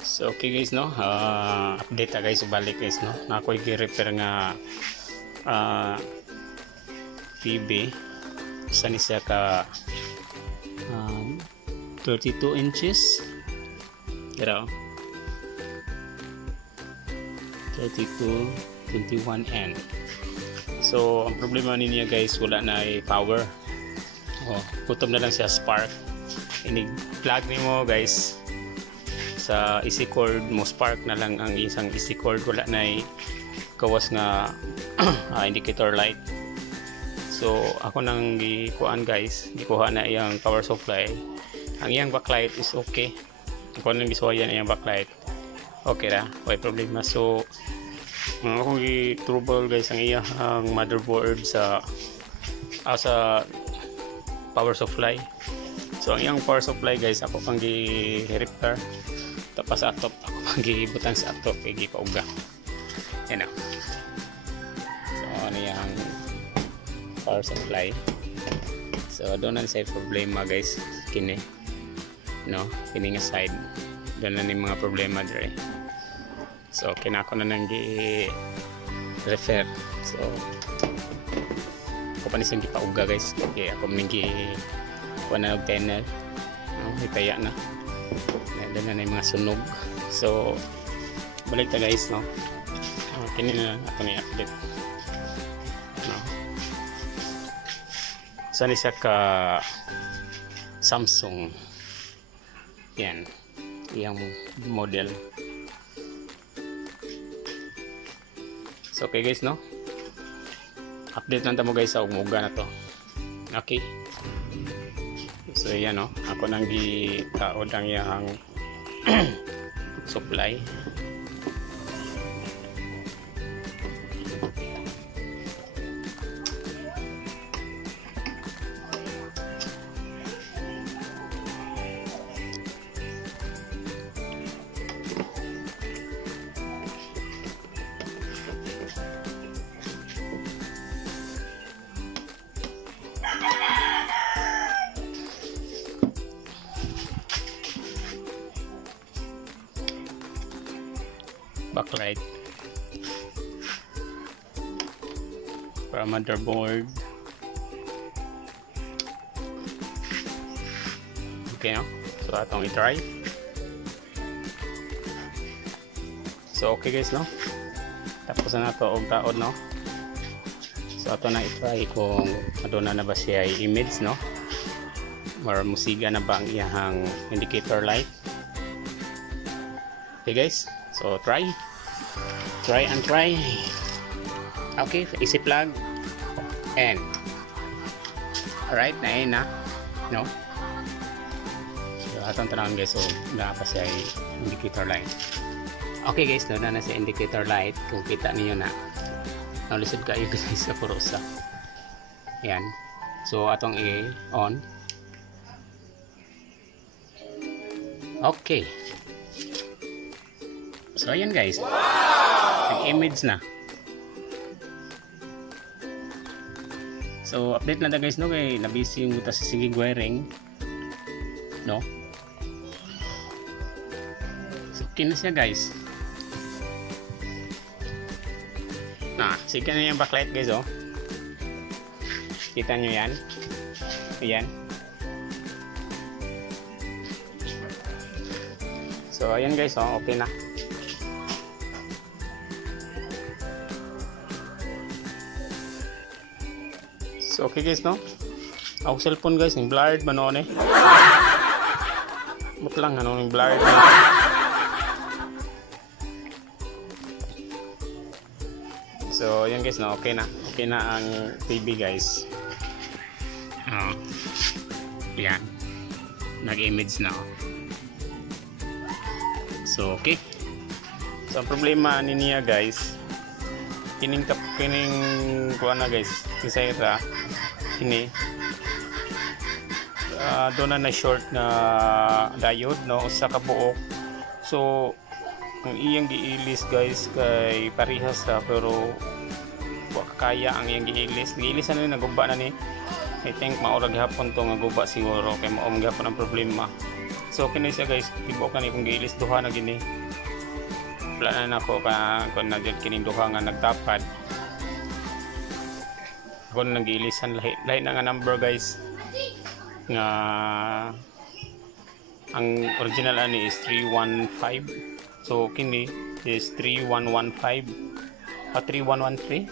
So okay guys, no, update ta guys, balik guys, no, na ako'y gi-repair nga TV saan siya ka 32 inches pero 32 21N. So ang problema niya guys, wala na power, kutob na lang siya spark. Ini-plug nimo guys sa AC cord mo, spark na lang ang isang AC cord, wala na kawas nga indicator light. So ako nang gikuan guys, gikuha na iyang power supply. Ang iyang backlight is okay, ako nang gisuwayan iyang backlight, okay ra, may problema. So akong gi-trouble guys ang iyang motherboard sa power supply. So ang iyang power supply guys, ako pang gi-repair, tapos sa atop ako pang gibutang sa atop kay gipauga. Yan na. So ano yung power supply. So doon na sa problema guys, kini no, kini nga side doon na ni mga problema dire. So kinako na nang gi-refer. So ako pa nisang gipauga guys, okay, ako man kuha na og tenner, no, itaya na doon na yung mga sunog. So balik ta guys, no, kini na ako ni update, no. Saan siya ka Samsung, yan yung model. So okay guys, no, update lang tamo guys sa umuga na to. Okay, so yan, no, ako nang gitaod ang yang supply. Backlight para motherboard, okay, no? So atong i-try. So okay guys, no, tapos na to og taod, no. So ato na i-try kung aduna na ba siya image, no, or musiga na ba ang iyang indicator light. Okay guys, so try and try. Okay, easy plug and alright na no. So atong tanawon guys, so na pa siya indicator light. Okay guys, no, na sa indicator light, kung kita niyo na nalusod kayo guys sa purosa. Yan, so atong i-on. Okay, so ayan guys, nag-image na. So update lang na guys, no, kay nabisi yung buta sa sige wiring, no. So okay na siya guys. Na sige na yung backlight guys, oh, kita nyo yan, ayan. So ayan guys, oh, okay na. So okay guys, no, ako cellphone guys, yung blurred man noon but lang ano, yung blurred na. So yan guys, no, okay na ang TV guys. Yan, nag-image na. So okay, so ang problema niya guys, kining kuha na guys, kisayra ini doon na short na diode, no, sa kabuok. So ang iyang giilis guys kay parehas ra, pero wa kaya ang iyang giilis na ni, naguba na ni. I think maurag hapon to nga guba siguro, kay maong gapon ang problema. So okay na siya guys, tibo ka ni kung giilis duha na gini. Wala na ako kung nagyan kining duha nga nagtapad. Ako na nag-iilisan lahi na nga number guys. Nga ang original ani is 315. So kini is 3115 o 3113.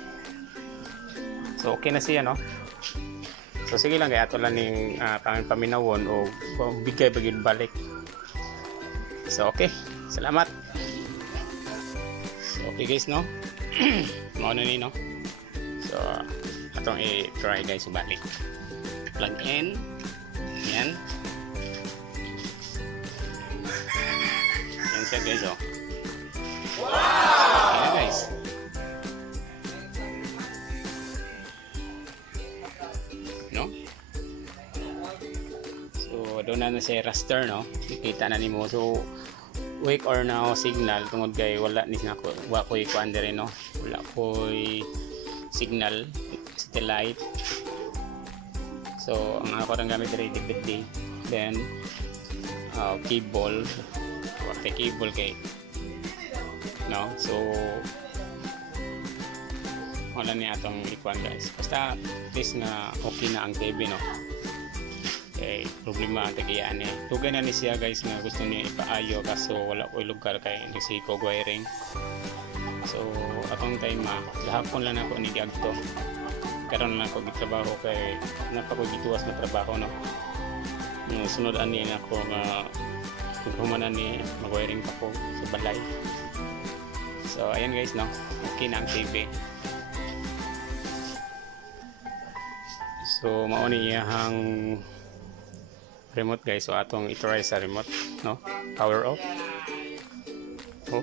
So okay na siya no. So sige lang kaya ato lang ning paminawon o bigay bagid balik. So okay, salamat. So okay guys no. Mao na ni no. So atong i-try guys balik. Plug in. Yan. Yan siya guys oh. Wow! Yan guys. No? So doon na siya raster no. Nakita na nimo. So wake or now signal tungod kay wala ni nako wa koy kuan dire no. Wala koy signal satellite. So ang ako lang gamit dire DVD. Then cable. Okay, cable kay no. So wala ni atong ikuan guys. Basta at least nga okay na ang TV no. Okay, problema ang tagian eh. Tugay na ni siya guys nga gusto niya ipaayo kaso wala ko lugar kay hindi si ko wiring. So atong time lahapon lang ako ni diagto. Karon lang ako gitrabaho kay napakagituwas na trabaho no. Sunod ani ako nga humanan ni mag-wiring pa ko sa balay. So ayan guys no. Okay na ang TV. So mao ni iyang remote guys. So atong i-try sa remote no. Power off. Oh.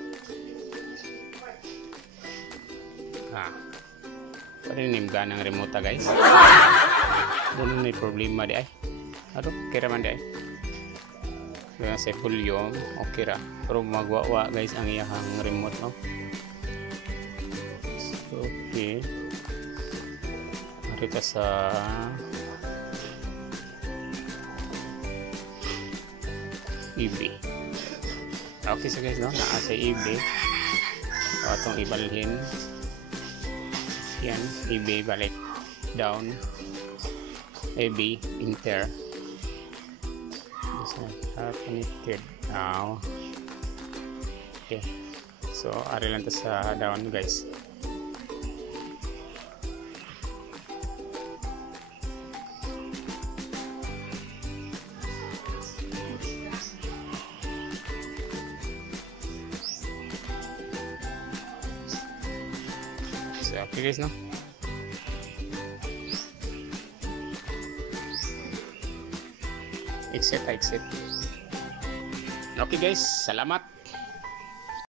Parinim ka ng remote guys. Doon may problema di ay. Ano? Kira man di ay. Kaya sa volume, okay ra. Pero magwawa guys ang iyang remote no. So, okay. Marita sa EB. Okay so guys no. Naa sa EB. So, atong ibalhin. Yan, EB balik down, EB enter. This one connected now. Okay, so ari lang to sa down guys. So okay guys no. Exit. Okay guys, salamat.